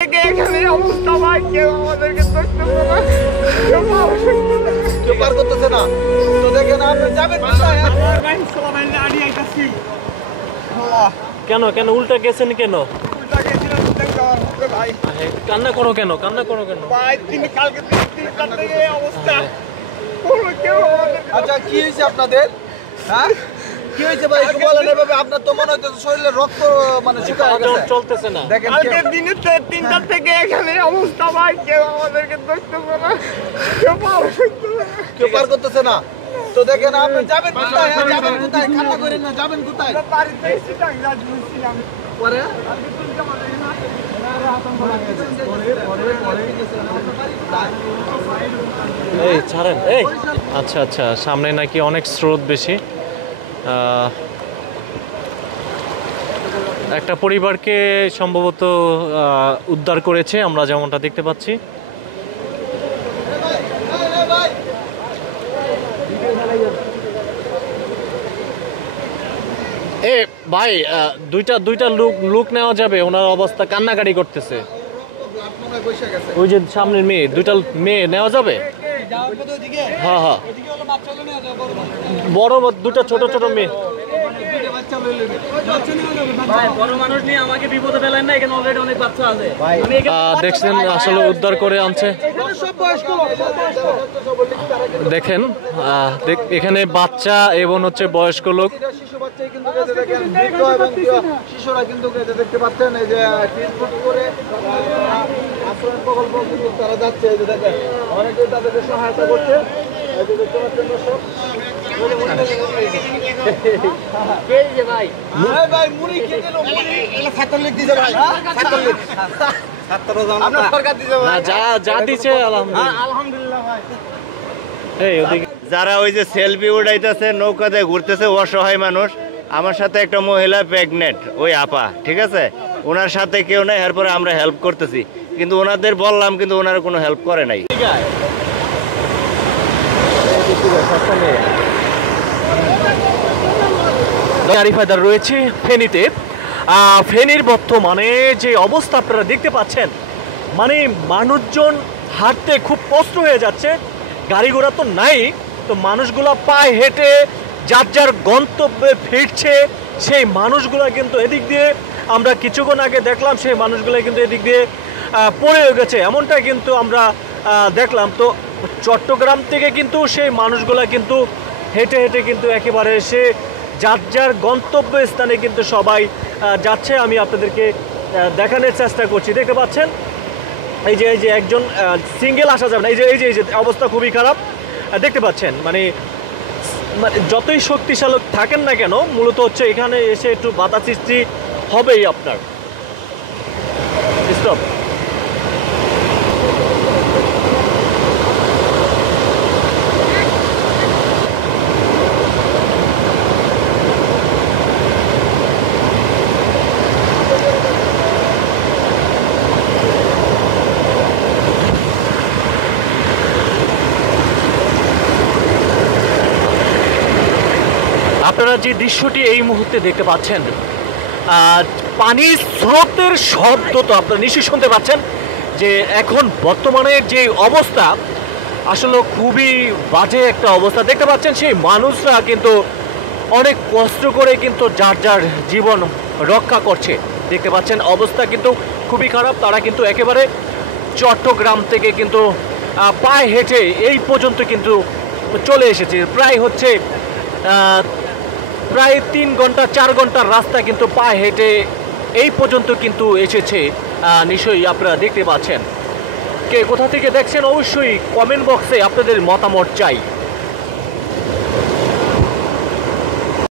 এখানে অবস্থা ভাই, কেউ আমাদেরকে ধরতেছে না, কেউ পার করতেছে না। তো দেখেন আপনি যাবেন কোথায়? ভাই সবাই দাঁড়িয়ে আইতাছি। কেন কেন উল্টা গেছেন কেন? উল্টা গেছিলাম উল্টা যাওয়ার মুখে ভাই। কান্না করো কেন? কান্না করো কেন? ভাই কালকে 3টা থেকে এই অবস্থা। কোনো কেউ আমাদেরকে আচ্ছা কি হয়েছে আপনাদের? হ্যাঁ কি হয়েছে ভাই একটু বলেন এভাবে। আপনার তো মনে হচ্ছে শরীরে রক্ত মানে শুকায় গেছে। চলতেছে না। দেখেন কালকে দিনে 3টা থেকে এখানে অবস্থা ভাই, কেউ আমাদেরকে ধরতেছে না, কেউ পার করতেছে না। কেউ পার করতেছে না। তো দেখেন আপনি যাবেন কোথায়? যাবেন কোথায়? কান্না করেন না, যাবেন কোথায়? আমরা বাড়িতে এসেছিলাম, যাচ্ছিলাম। পরে কালকে 3টা বাজে না। এই ছাড়েন এই। আচ্ছা আচ্ছা, সামনে নাকি অনেক স্রোত বেশি। একটা পরিবারকে সম্ভবত উদ্ধার করেছে, আমরা যেমনটা দেখতে পাচ্ছি। এ ভাই, দুইটা লুক নেওয়া যাবে? ওনার অবস্থা কান্নাকাটি করতেছে। ওই যে সামনের মেয়ে, দুইটা মেয়ে নেওয়া যাবে? হ্যাঁ হ্যাঁ, বড় দুটো ছোট ছোট মেয়ে। দেখছেন আসলে উদ্ধার করে আনছে। দেখেন এখানে বাচ্চা এবং হচ্ছে বয়স্ক লোক। শিশুরা কিন্তু দেখতে পাচ্ছেন এই যে করে আশ্রয় প্রকল্প কিন্তু তারা যাচ্ছে। এই যে দেখেন অনেকে তাদেরকে সহায়তা করছে। এই যে দেখতে পাচ্ছেন দর্শক। যারা ওই যে সেলফি উঠাইতেছে, নৌকাতে ঘুরতেছে, অসহায় মানুষ। আমার সাথে একটা মহিলা প্রেগনেন্ট, ওই আপা, ঠিক আছে, ওনার সাথে কেউ নাই। এরপরে আমরা হেল্প করতেছি, কিন্তু ওনাদের বললাম, কিন্তু ওনারা কোনো হেল্প করে নাই। আরিফাদার রয়েছে ফেনীতে। ফেনীর বর্তমানে যে অবস্থা আপনারা দেখতে পাচ্ছেন, মানে মানুষজন হাঁটতে খুব কষ্ট হয়ে যাচ্ছে। গাড়ি ঘোড়া তো নাই, তো মানুষগুলো পায়ে হেঁটে যার যার গন্তব্যে ফিরছে। সেই মানুষগুলো কিন্তু এদিক দিয়ে, আমরা কিছুক্ষণ আগে দেখলাম, সেই মানুষগুলো কিন্তু এদিক দিয়ে পড়ে গেছে, এমনটা কিন্তু আমরা দেখলাম। তো চট্টগ্রাম থেকে কিন্তু সেই মানুষগুলো কিন্তু হেঁটে হেঁটে কিন্তু একেবারে এসে যার যার গন্তব্য স্থানে কিন্তু সবাই যাচ্ছে। আমি আপনাদেরকে দেখানোর চেষ্টা করছি। দেখতে পাচ্ছেন এই যে একজন সিঙ্গেল আসা যাবে না। এই যে অবস্থা খুবই খারাপ দেখতে পাচ্ছেন। মানে যতই শক্তিশালী থাকেন না কেন, মূলত হচ্ছে এখানে এসে একটু বাধা সৃষ্টি হবেই আপনার। স্টপ। আপনারা যে দৃশ্যটি এই মুহূর্তে দেখতে পাচ্ছেন, পানির স্রোতের শব্দ তো আপনারা নিশ্চয়ই শুনতে পাচ্ছেন। যে এখন বর্তমানে যে অবস্থা, আসলে খুবই বাজে একটা অবস্থা দেখতে পাচ্ছেন। সেই মানুষরা কিন্তু অনেক কষ্ট করে কিন্তু যার যার জীবন রক্ষা করছে। দেখতে পাচ্ছেন অবস্থা কিন্তু খুবই খারাপ। তারা কিন্তু একেবারে চট্টগ্রাম থেকে কিন্তু পায়ে হেঁটে এই পর্যন্ত কিন্তু চলে এসেছে। প্রায় 3 ঘন্টা 4 ঘন্টার রাস্তা কিন্তু পায়ে হেঁটে এই পর্যন্ত কিন্তু এসেছে। নিশ্চয়ই আপনারা দেখতে পাচ্ছেন। কে কোথা থেকে দেখছেন অবশ্যই কমেন্ট বক্সে আপনাদের মতামত চাই।